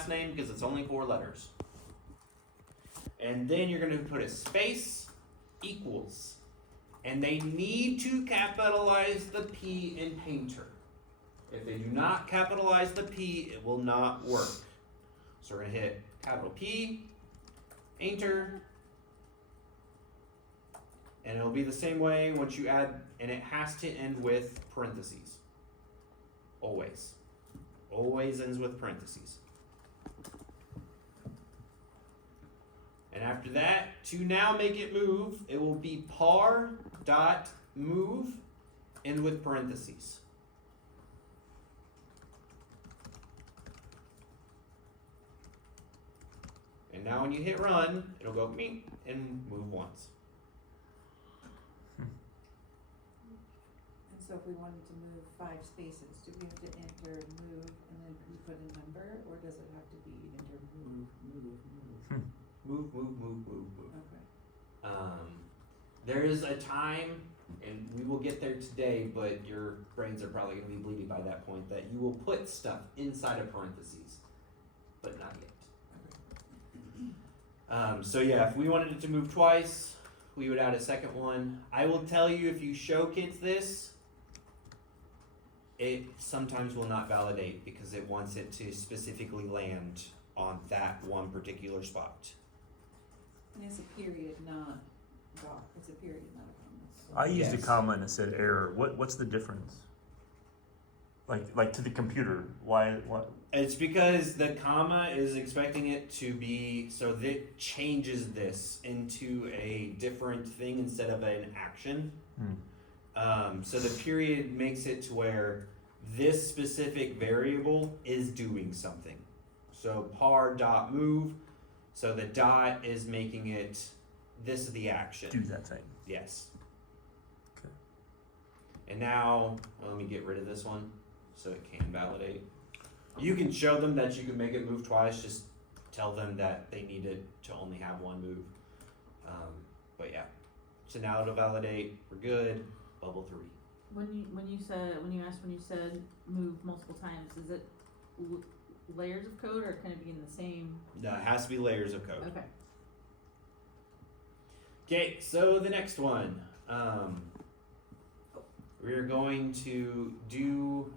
last name because it's only 4 letters. And then you're going to put a space equals. And they need to capitalize the P in Painter. If they do not capitalize the P, it will not work. So we're going to hit capital P, Enter, and it'll be the same way once you add, and it has to end with parentheses. Always. Always ends with parentheses. And after that, to now make it move, it will be par dot move, end with parentheses. And now when you hit run, it'll go meep and move once. And so if we wanted to move 5 spaces, do we have to enter move and then we put a number, or does it have to be enter move? Move, move, move, move, move. Okay. There is a time, and we will get there today, but your brains are probably going to be bleeding by that point, that you will put stuff inside of parentheses, but not yet. So yeah, if we wanted it to move twice, we would add a second one. I will tell you, if you show kids this, it sometimes will not validate because it wants it to specifically land on that one particular spot. And it's a period, not dot. It's a period, not a comma. So I used a Yes. comma and it said error. What's the difference? Like to the computer, why? It's because the comma is expecting it to be, so that changes this into a different thing instead of an action. So the period makes it to where this specific variable is doing something. So par dot move, so the dot is making it, this is the action. Do that thing. Yes. Okay. And now, well, let me get rid of this one so it can validate. You can show them that you can make it move twice, just tell them that they need it to only have one move. But yeah, so now it'll validate, we're good, bubble 3. When you said move multiple times, is it layers of code or can it be in the same? No, it has to be layers of code. Okay. Okay, so the next one, we're going to do,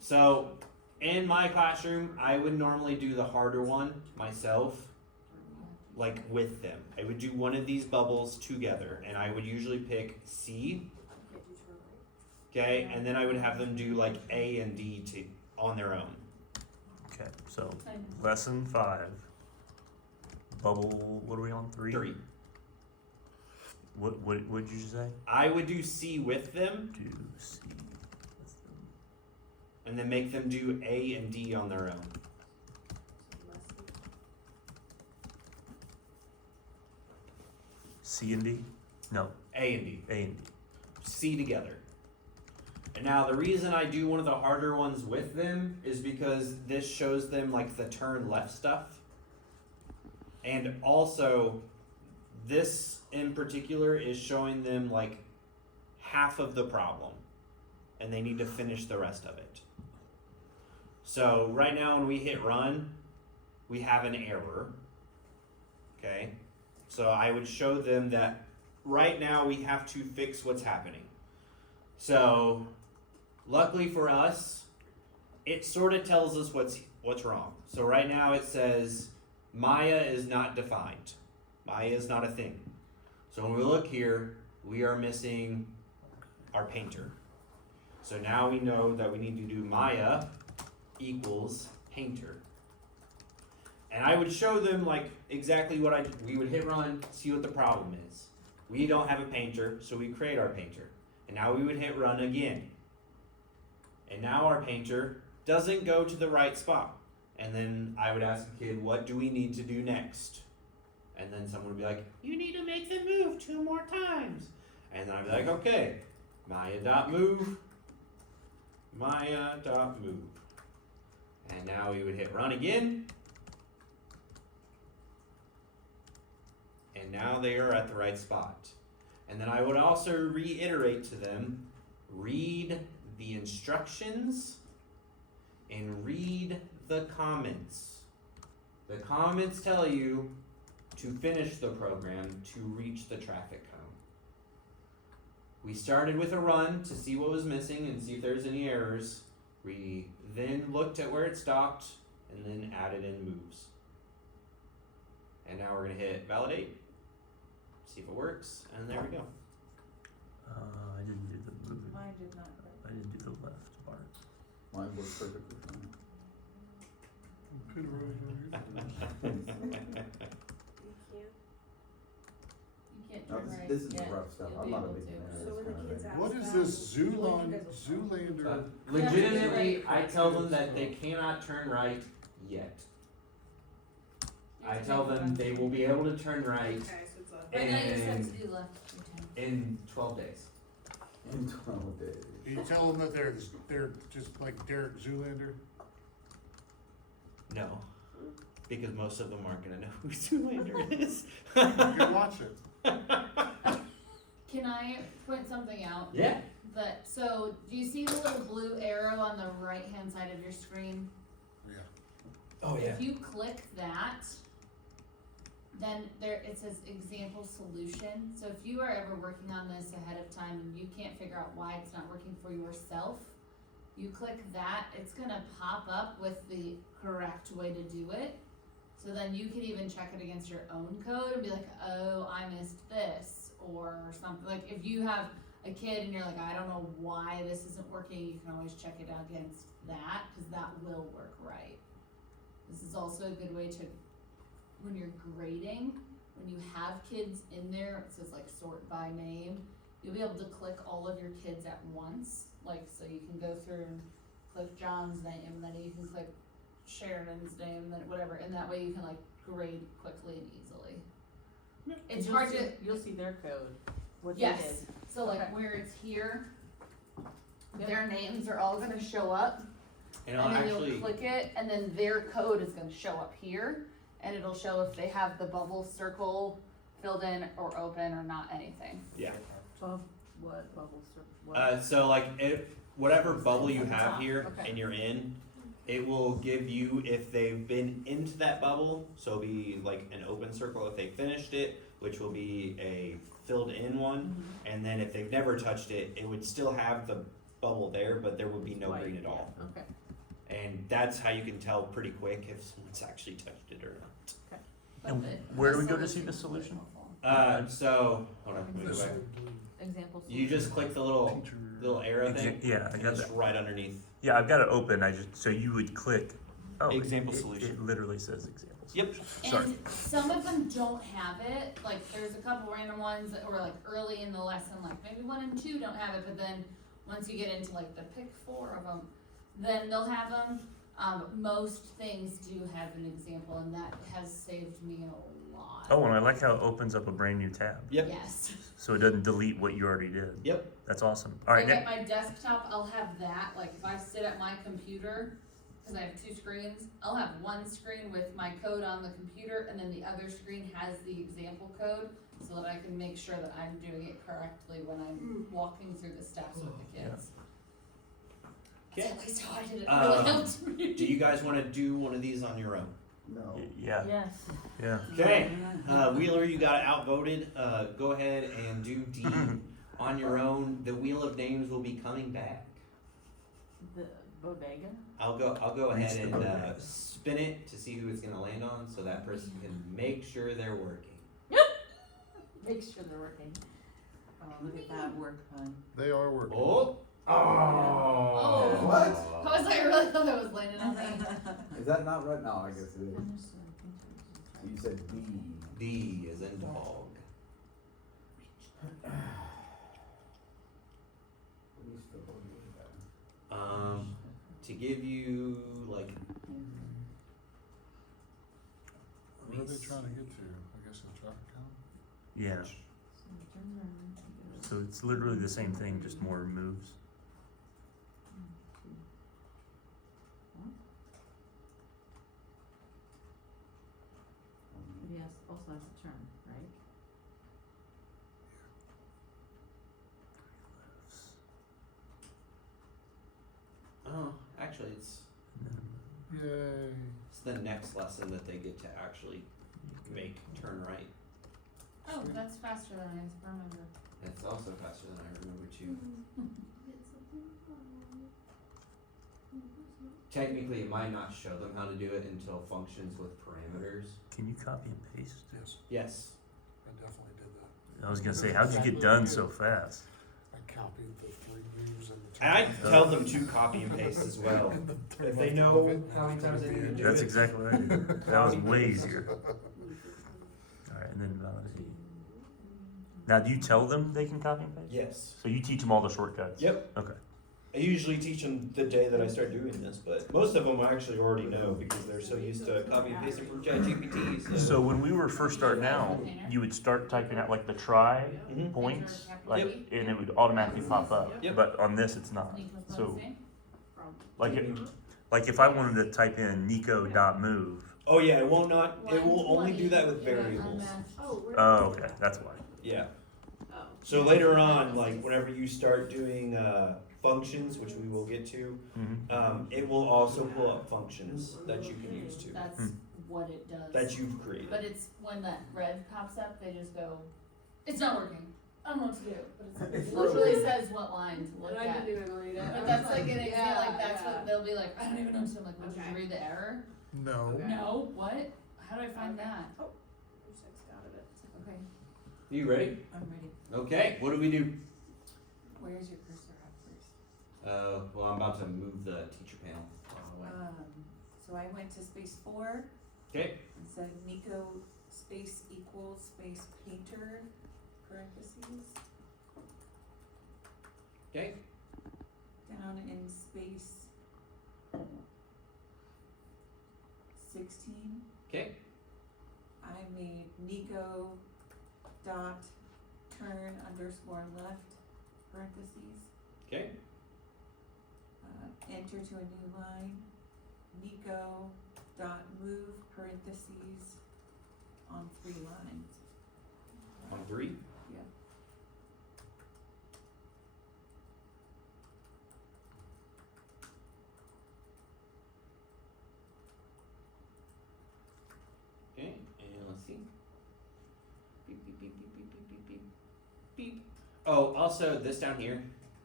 so in my classroom, I would normally do the harder one myself, like with them. I would do one of these bubbles together, and I would usually pick C, okay, and then I would have them do like A and D on their own. Okay, so lesson 5. Bubble, what are we on? 3? 3. What did you say? I would do C with them, Do C with them. and then make them do A and D on their own. C and D? No, A and D. A and D. C together. And now the reason I do one of the harder ones with them is because this shows them like the turn left stuff. And also this in particular is showing them like half of the problem and they need to finish the rest of it. So right now when we hit run, we have an error. Okay? So I would show them that right now we have to fix what's happening. So luckily for us, it sort of tells us what's wrong. So right now it says Maya is not defined. Maya is not a thing. So when we look here, we are missing our painter. So now we know that we need to do Maya equals painter. And I would show them like exactly what we would hit run, see what the problem is. We don't have a painter, so we create our painter. And now we would hit run again. And now our painter doesn't go to the right spot. And then I would ask the kid, what do we need to do next? And then someone would be like, you need to make them move 2 more times. And then I'd be like, okay, Maya.move, Maya.move. And now we would hit run again. And now they are at the right spot. And then I would also reiterate to them, read the instructions and read the comments. The comments tell you to finish the program to reach the traffic cone. We started with a run to see what was missing and see if there's any errors. We then looked at where it stopped and then added in moves. And now we're gonna hit validate, see if it works, and there we go. I didn't do the moving. Mine did not work. I didn't do the left part. Mine works perfectly fine. You can't No, turn right this is yet. the rough stuff. You'll I'm be not a able big to. fan of So this when the kind of kids thing. ask What is that, this when you guys will- Zoolander? Legitimately, I tell them that they cannot turn right yet. I tell them they will be able to turn right Okay, so it's a. Right now you just have in, to do left 3 times. in 12 days. In 12 days. You tell them that they're just like Derek Zoolander? No, because most of them aren't gonna know who Zoolander is. Go watch it. Can I point something out? Yeah. That, so, do you see the little blue arrow on the right-hand side of your screen? Yeah. Oh yeah. If you click that, then there, it says example solution. So if you are ever working on this ahead of time and you can't figure out why it's not working for yourself, you click that, it's gonna pop up with the correct way to do it. So then you could even check it against your own code and be like, oh, I missed this, or something. Like if you have a kid and you're like, I don't know why this isn't working, you can always check it against that, cause that will work right. This is also a good way to, when you're grading, when you have kids in there, it says like sort by name, you'll be able to click all of your kids at once. Like, so you can go through and click John's name, and then you can click Sheridan's name, and then whatever, and that way you can like grade quickly and easily. It's You'll hard see- to, You'll see their code, what they yes, did. so like Okay. where it's here, Yep. their names are all gonna show up. And I'll And then actually. you'll click it, and then their code is gonna show up here, and it'll show if they have the bubble circle filled in or open or not anything. Yeah. 12, what bubbles, or what? So like if whatever bubble you At the have top, here okay. and you're in, it will give you if they've been into that bubble, so it'll be like an open circle if they finished it, which will be a filled in one, and then if they've never touched it, it would still have the bubble there, but there would be no White, green at all. yeah, okay. And that's how you can tell pretty quick if someone's actually touched it or not. And where do we go to see the solution? So hold on, let me go back. Example You just click the little arrow thing. Yeah, I and got it's that. right underneath. Yeah, I've got it open. so you would click. Oh, Example it solution. literally says example Yep. solution. Sorry. And some of them don't have it, like there's a couple random ones that were like early in the lesson, like maybe 1 and 2 don't have it, but then once you get into like the pick 4 of them, then they'll have them. Most things do have an example, and that has saved me a lot. Oh, and I like how it opens up a brand new tab. Yep. Yes. So it doesn't delete what you already did. Yep. That's awesome. All right, Like next. at my desktop, I'll have that, like if I sit at my computer, cause I have 2 screens, I'll have one screen with my code on the computer, and then the other screen has the example code, so that I can make sure that I'm doing it correctly when I'm walking through the steps with the kids. Okay. That's at least how I did it, it really helped me. Do you guys want to do one of these on your own? No. Yeah, Yes. yeah. Okay. Wheeler, you got outvoted. Go ahead and do D on your own. The wheel of names will be coming back. The bodega? I'll go Reach ahead the and bodega. spin it to see who it's gonna land on, so that person can make sure they're working. Make sure they're working. Oh, look at that work, hon. They are working. Oh. Oh. What? I was like, I really thought I was landing on me. Is that not right? No, I guess it is. You said B. D is in dog. We still don't do that. To give you like. What are they trying to get to? I guess the traffic count? Yeah. So it's literally the same thing, just more moves. Yes, also has a turn, right? Oh, actually, it's. And then Yeah, Yay. It's the next lesson that they get to actually make turn right. Oh, that's faster than I remember. It's also faster than I remember too. Technically, it might not show them how to do it until functions with parameters. Can you copy and paste? Yes, Yes. I definitely did that. I was gonna say, how'd you get done so fast? I copied the 3 moves and the. And I turn. tell them to copy and paste as well. And the turn If they left know above it, how many and times they the need to end. do That's it. exactly what I did. That was way easier. Alright, and then validate. Now, do you tell them they can copy and paste? Yes. So you teach them all the shortcuts? Yep. Okay. I usually teach them the day that I start doing this, but most of them I actually already know because they're so used to copy and pasting from ChatGPT. So when we were first starting out, you would start typing out like the try Mhm. points, Enter a like, capital and it would automatically pop up. Yep. But on this, it's not. Nico's not So, the same? like if I wanted to type in Nico.move, Oh yeah, it will not. It will only do 120 that with and variables. unmatched. oh, okay, that's why. Yeah. So later on, like whenever you start doing functions, which we will get to, Mm-hmm. it will also pull up functions that you can use too, That's what it does. that you've created. But it's when that red pops up, they just go, it's not working. I don't know what to do. But it literally says what line to look And I at. didn't even read it. But I that's was like an example, yeah, like that's yeah. what they'll be like, I don't even know what to do. I'm like, well, did Okay. you read the error? No. Okay. No, what? How do I find Okay. that? There's 6 out of it. Okay, You ready? I'm ready. Okay. What do we do? Where's your cursor at first? Well, I'm about to move the teacher panel. So I went to space 4 Okay. and said Nico space equals space painter parentheses. Okay. Down in space 16, Okay. I made Nico dot turn underscore left parentheses. Okay. Enter to a new line, Nico dot move parentheses on 3 lines. On 3. Yeah. Okay. And let's see. Beep beep beep beep beep beep beep beep beep. Oh, also this down here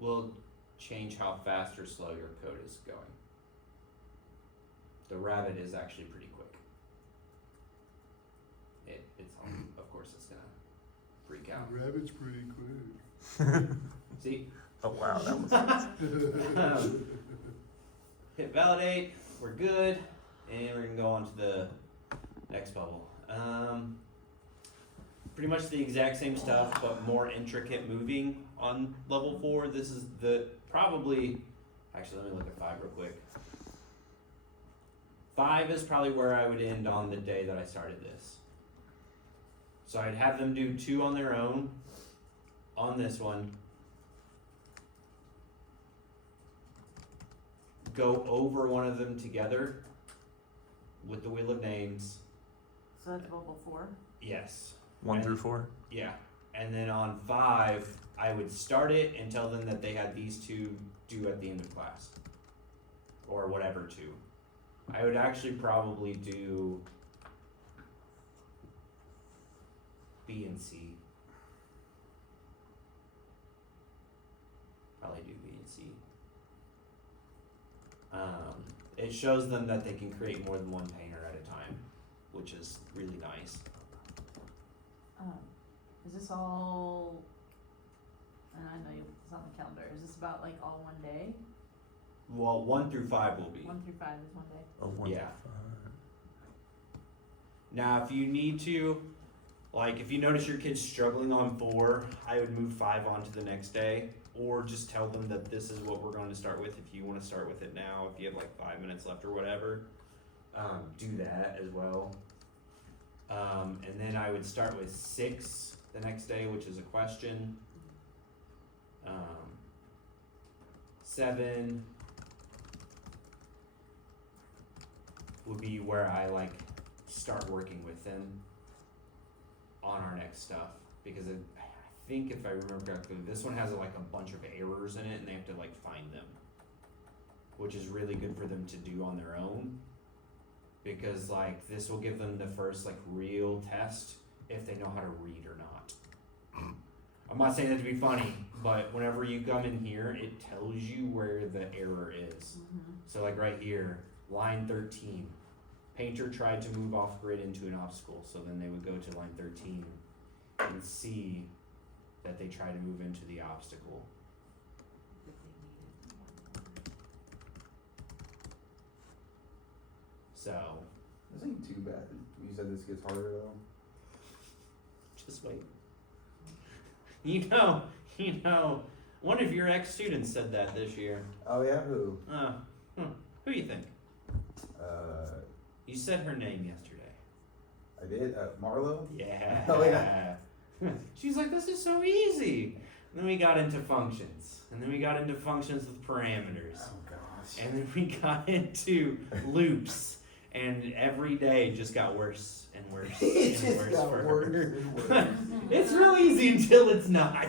will change how fast or slow your code is going. The rabbit is actually pretty quick. It's of course it's gonna freak out. Rabbit's pretty quick. See? Oh wow, that was Hit validate, we're good, and we're gonna go on to the next bubble. Pretty much the exact same stuff, but more intricate moving on level 4. This is the probably, actually let me look at 5 real quick. 5 is probably where I would end on the day that I started this. So I'd have them do 2 on their own on this one. Go over one of them together with the wheel of names. So that's level 4. Yes. 1 through 4. Yeah. And then on 5, I would start it and tell them that they had these 2 due at the end of class. Or whatever 2. I would actually probably do B and C. Probably do B and C. It shows them that they can create more than one painter at a time, which is really nice. Is this all, and I know it's on the calendar, is this about like all one day? Well, 1 through 5 will be. 1 through 5 is one day. Oh, 1 Yeah. through 5. Now, if you need to, like if you notice your kid's struggling on 4, I would move 5 on to the next day, or just tell them that this is what we're going to start with. If you want to start with it now, if you have like 5 minutes left or whatever, do that as well. And then I would start with 6 the next day, which is a question. 7 would be where I like start working with them on our next stuff, because I think if I remember correctly, this one has like a bunch of errors in it and they have to like find them, which is really good for them to do on their own. because like this will give them the first like real test if they know how to read or not. I'm not saying that to be funny, but whenever you come in here, it tells you where the error is. Mhm. So like right here, line 13, painter tried to move off grid into an obstacle. So then they would go to line 13 and see that they tried to move into the obstacle. If they needed more. So This ain't too bad. You said this gets harder though. just wait. You know, one of your ex-students said that this year. Oh yeah, who? Who you think? You said her name yesterday. I did. Marlo. Yeah. Oh, yeah. She's like, this is so easy. And then we got into functions. And then we got into functions with parameters. Oh gosh. And then we got into loops. And every day just got worse and worse It and just worse got for worse her. and worse. It's real easy until it's not.